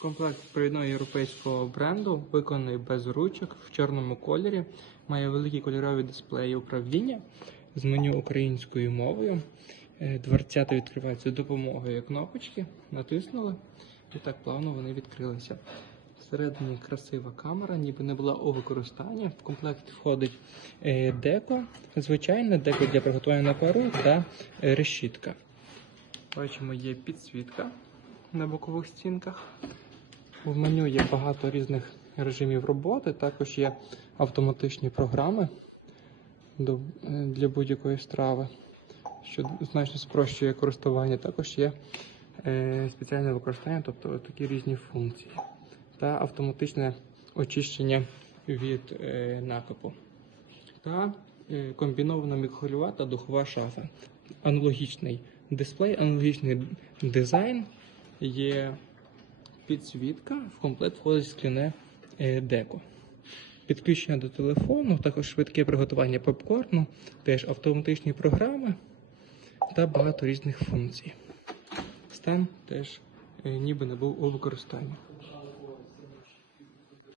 Комплект провідного європейського бренду, виконаний без ручок в чорному кольорі, має великі кольорові дисплеї управління з меню українською мовою. Е, Дверцята відкриваються допомогою кнопочки. Натиснули і так плавно вони відкрилися. Всередині красива камера, ніби не була у використанні. В комплект входить е, деко, звичайне деко для приготування на пару та е, решітка. Бачимо, є підсвітка на бокових стінках. В меню є багато різних режимів роботи, також є автоматичні програми е, для будь-якої страви, що значно спрощує користування. Також є е, спеціальне використання, тобто такі різні функції, та автоматичне очищення від е, накипу. Та комбінована мікрохвильова та духова шафа. Аналогічний дисплей, аналогічний дизайн. Є підсвітка, в комплект входить скляне деко. Підключення до телефону, також швидке приготування попкорну, теж автоматичні програми та багато різних функцій. Стан теж е, ніби не був у використанні.